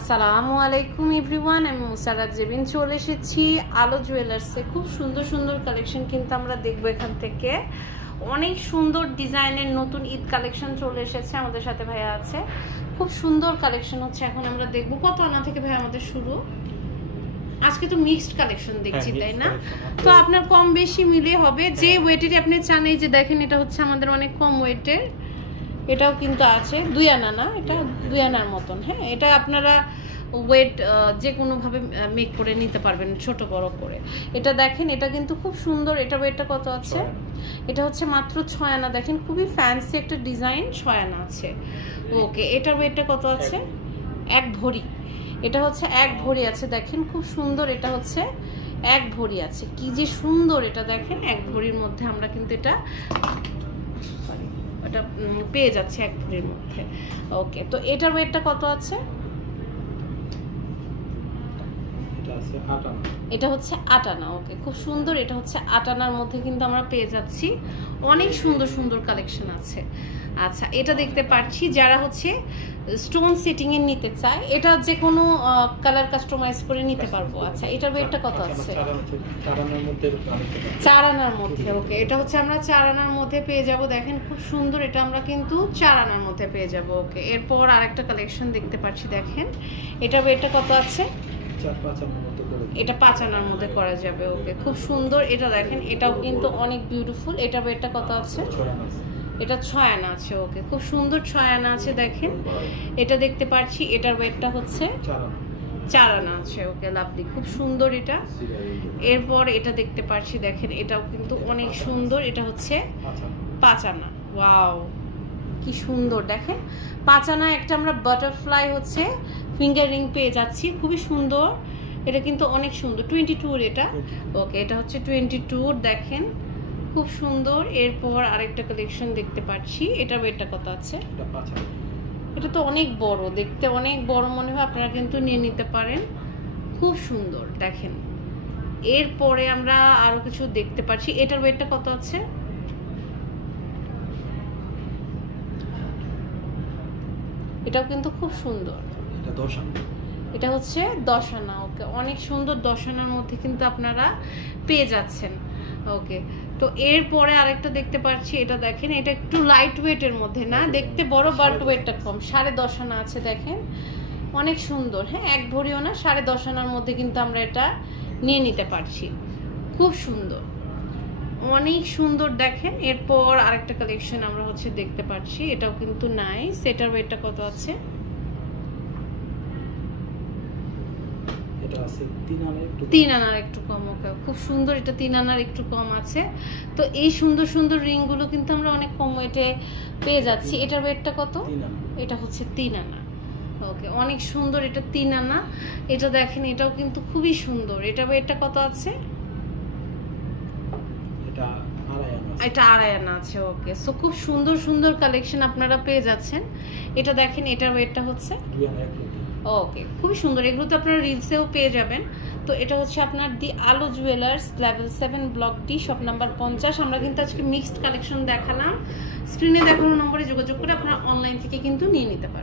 আসসালামু আলাইকুম এভরিওয়ান, আমি মুসারাত জেবিন চলে এসেছি আলো জুয়েলার্সে। খুব সুন্দর সুন্দর কালেকশন কিন্তু আমরা দেখবো এখান থেকে। অনেক সুন্দর ডিজাইনের নতুন ঈদ কালেকশন চলে এসেছে, আমাদের সাথে ভাইয়া আছে। খুব সুন্দর কালেকশন হচ্ছে, এখন আমরা দেখবো কত আনা থেকে ভাইয়া আমাদের শুরু। আজকে তো মিক্সড কালেকশন দেখছি, তাই না? তো আপনার কম বেশি মিলে হবে, যে ওয়েটের আপনি চান। এই যে দেখেন, এটা হচ্ছে আমাদের অনেক কম ওয়েটের, এটাও কিন্তু আছে 2 আনা না, এটা 2 আনার মতন। হ্যাঁ, এটা আপনারা ওয়েট যে কোনোভাবে মেক করে নিতে পারবেন, ছোট বড় করে। এটা দেখেন, এটা কিন্তু খুব সুন্দর। এটা ওয়েটটা কত আছে? এটা হচ্ছে মাত্র 6 আনা। দেখেন, খুবই ফ্যান্সি একটা ডিজাইন, 6 আনা আছে। ওকে, এটার ওয়েটটা কত আছে? 1 ভরি। এটা হচ্ছে 1 ভরি আছে। দেখেন খুব সুন্দর, এটা হচ্ছে 1 ভরি আছে। কি যে সুন্দর এটা দেখেন, 1 ভরির মধ্যে আমরা কিন্তু এটা পেয়ে যাচ্ছে 1 ভরির মধ্যে। ওকে, তো এটার ওয়েটটা কত আছে? এটা হচ্ছে 8 আনা। ওকে, খুব সুন্দর। এটা হচ্ছে 8 আনার মধ্যে কিন্তু আমরা পেয়ে যাচ্ছি। অনেক সুন্দর সুন্দর কালেকশন আছে। আচ্ছা, এটা দেখতে পাচ্ছি যারা হচ্ছে স্টোন সেটিং এর নিতে চায়, এটা যে কোনো কালার কাস্টমাইজ করে নিতে পারবো। আচ্ছা, এটার ওয়েটটা কত আছে? 4 আনার মধ্যে। ওকে, এটা হচ্ছে আমরা 4 আনার মধ্যে পেয়ে যাব। দেখেন খুব সুন্দর, এটা আমরা কিন্তু 4 আনার মধ্যে পেয়ে যাব। ওকে, এরপর আরেকটা কালেকশন দেখতে পাচ্ছি। দেখেন, এটার ওয়েটটা কত আছে? এটা 5 আনার মধ্যে করা যাবে। ওকে, খুব সুন্দর। এটা দেখেন, এটাও কিন্তু অনেক বিউটিফুল। এটার ওয়েটটা কত আছে? এটা 6 আনা আছে। ওকে, খুব সুন্দর, 6 আনা আছে। দেখেন, এটা দেখতে পাচ্ছি, এটার ওয়েটটা হচ্ছে 4 আনা আছে। ওকে, লাভলি, খুব সুন্দর এটা। এরপর এটা দেখতে পাচ্ছি, দেখেন এটাও কিন্তু অনেক সুন্দর। এটা হচ্ছে 5 আনা। ওয়াও, কি সুন্দর! দেখেন 5 আনা একটা আমরা বাটারফ্লাই হচ্ছে ফিঙ্গার রিং পেয়ে যাচ্ছি, খুবই সুন্দর। এটা কিন্তু অনেক সুন্দর, 22 এটা। ওকে, এটা হচ্ছে 22। দেখেন খুব সুন্দর। এরপর আরেকটা কালেকশন দেখতে পাচ্ছি, এটার ওয়েটটা কত আছে? এটা তো অনেক বড়, দেখতে অনেক বড় মনে হয়, আপনারা কিন্তু নিয়ে নিতে পারেন। খুব সুন্দর দেখেন। এরপরে আমরা আরো কিছু দেখতে পাচ্ছি, এটার ওয়েটটা কত আছে? এটাও কিন্তু খুব সুন্দর, এটা 10 আনা। এটা হচ্ছে 10 আনা। ওকে, অনেক সুন্দর। 10 আনার মধ্যে কিন্তু আপনারা পেয়ে যাচ্ছেন। ওকে, তো এরপরে আরেকটা দেখতে পাচ্ছি, এটা দেখেন, এটা একটু লাইট ওয়েটের মধ্যে না, দেখতে বড় বাট ওয়েটটা কম। 10.5 আনা আছে। দেখেন অনেক সুন্দর। হ্যাঁ, 1 ভরিও না, 10.5 আনার মধ্যে কিন্তু আমরা এটা নিয়ে নিতে পারছি। খুব সুন্দর, অনেক সুন্দর। দেখেন, এরপর আরেকটা কালেকশন আমরা হচ্ছে দেখতে পাচ্ছি, এটাও কিন্তু নাইস। এটার ওয়েটটা কত আছে? এটা আছে 3 আনার একটু কম। ওকে, খুব সুন্দর। এটা 3 আনার একটু কম আছে। তো এই সুন্দর সুন্দর রিংগুলো কিন্তু আমরা অনেক কম ওয়েটে পেয়ে যাচ্ছি। এটার ওয়েটটা কত? এটা হচ্ছে 3 আনা। ওকে, অনেক সুন্দর। এটা 3 আনা। এটা দেখেন, এটাও কিন্তু খুবই সুন্দর। এটার ওয়েটটা কত আছে? এটা 2.5 আনা আছে। ওকে, সো খুব সুন্দর সুন্দর কালেকশন আপনারা পেয়ে যাচ্ছেন। এটা দেখেন, এটার ওয়েটটা হচ্ছে 2 আনা। ওকে, খুবই সুন্দর। এগুলো তো আপনারা রিলসেও পেয়ে যাবেন। তো এটা হচ্ছে আপনার দি আলো jewellers, level 7, block D, shop number 50। আমরা কিন্তু আজকে মিক্সড কালেকশন দেখালাম। স্ক্রিনে দেখানো নম্বরে যোগাযোগ করে আপনারা অনলাইন থেকে কিন্তু নিয়ে নিতে পারেন।